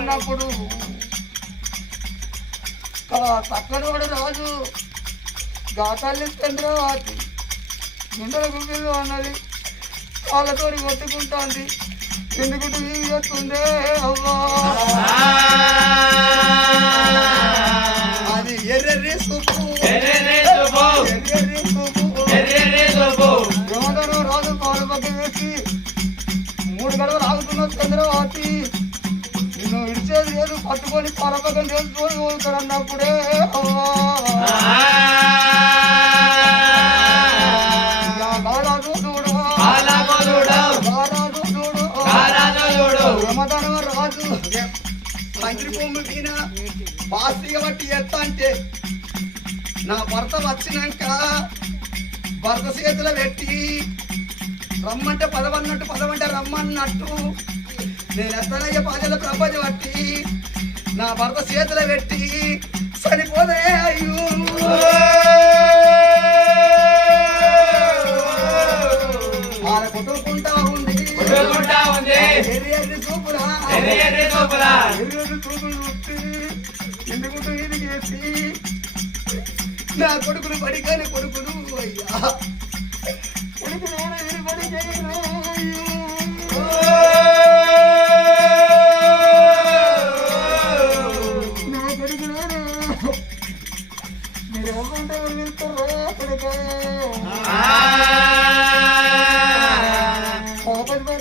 ఉన్నప్పుడు కూడా రాజు గాతాలు ఇస్తుండ్రా వాటి. నిండల గుండెలు అన్నది వాళ్ళతో కొట్టుకుంటుంది. ఎందుకుంటే వీగి వస్తుందే అది ఎర్రెర్రి ఎర్రెర్రి ఎర్రెర్రి రాజు పాలు వేసి మూడు గడవలు ఆగుతున్న చంద్రవాతి. నువ్వు విడిచేది లేదు పట్టుకొని పాల పక్కన చేసుకొని పోతాడు అన్నప్పుడే అవ్వా గారాజు చూడు గారాజు చూడు యమధర్మ రాజు మంత్రి భూమి మీద బాసిగా బట్టి ఎత్తా అంటే నా భర్త వచ్చినాక భర్త చేతిలో పెట్టి రమ్మంటే పదవన్నట్టు పదవంటే రమ్మన్నట్టు. నేను ఎత్తనయ్య పాజల ప్రపంచ బట్టి నా భర్త చేతిలో పెట్టి సరిపోదే అయ్యో. ఆడ కొట్టుకుంటా ఉంది. చూపులు. చూస్తే ఎందుకుంటూ ఇది చేసి నా కొడుకులు పడికాని కొడుకులు అయ్యా.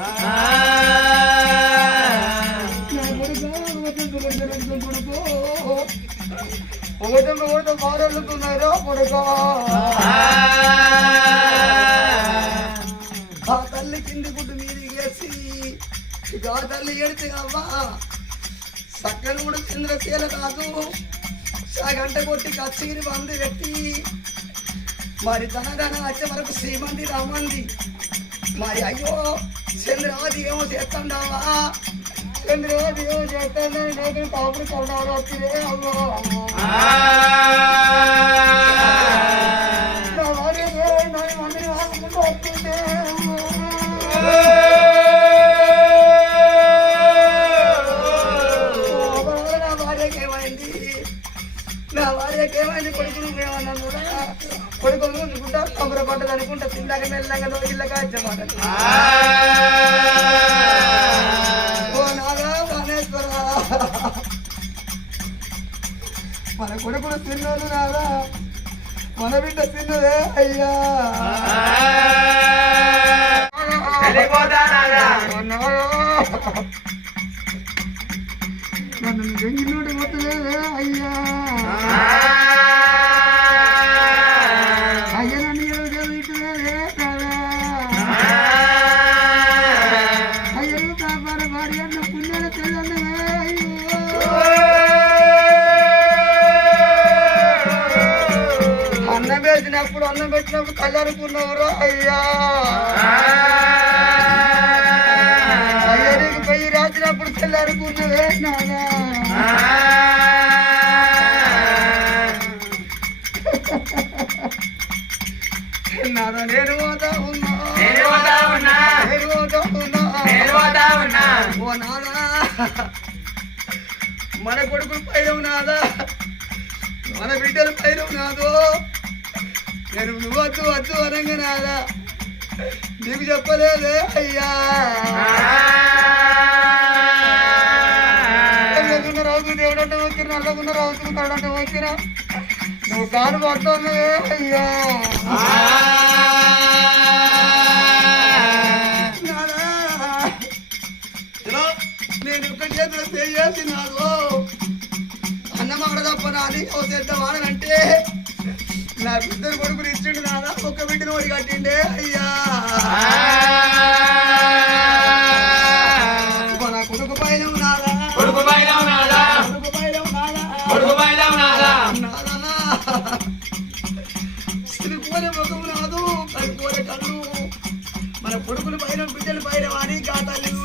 నా కొడుకు మారెళ్తున్నారా ఆ తల్లి కింది గుడ్డు మీది వేసి ఇక ఆ తల్లి ఏడితే అవ్వా సక్కని కూడా చంద్రశీల కాదు గంట కొట్టి కచ్చిగిరి మంది పెట్టి మరి ధనధన వచ్చే వరకు శ్రీమంది రామంది. మరి అయ్యో చంద్రాది ఏమో చేస్తాడావా చంద్రాది ఏమో చేస్తాడే నేను కాపుడు కొన్నాడు వచ్చిరే అమ్మో నా భార్య నా మందిని వాడుకుంటూ వస్తుంటే నా భార్యకి ఏమైంది కొడుకులు ఏమన్నా కూడా కొడుకులు ముందుకుంటా కబుర పడ్డది అనుకుంటా తిందాక మెల్లగా ఓ నాగా ప్రాణేశ్వర మన కొడుకులు తిన్నాడు నాదా. మన బిడ్డ తిన్నదే అయ్యా. అన్నం వేసినప్పుడు అన్నం పెట్టినప్పుడు కళ్ళనుకున్నావురా అయ్యా. అయ్యా నీకు పెయ్యి రాసినప్పుడు తెల్లనుకున్నదే నాదా నాదా నేను పోతా ఉన్నా. నేను పోతా ఉన్నా. నేను పోతా ఉన్నా. ఉన్నా. ఓ నాదా మన కొడుకులు పైన నాదా మన బిడ్డలు పైన నాదో నేను నువ్వు వద్దు అనగా నాదా నీకు చెప్పలేదే అయ్యా. రాజు దేవుడంటే వచ్చిన నల్లగున్న రాజు కడంటే వచ్చిన నువ్వు కారు పడుతుంది అయ్యా. నాది ఓ పెద్ద వాడనంటే నా ఇద్దరు కొడుకు ఇచ్చిండు నాదా ఒక్క బిడ్డను ఒకటి కట్టిండే అయ్యా. పైన మన కొడుకులు పైన బిడ్డలు పైన వాడి గాతాలు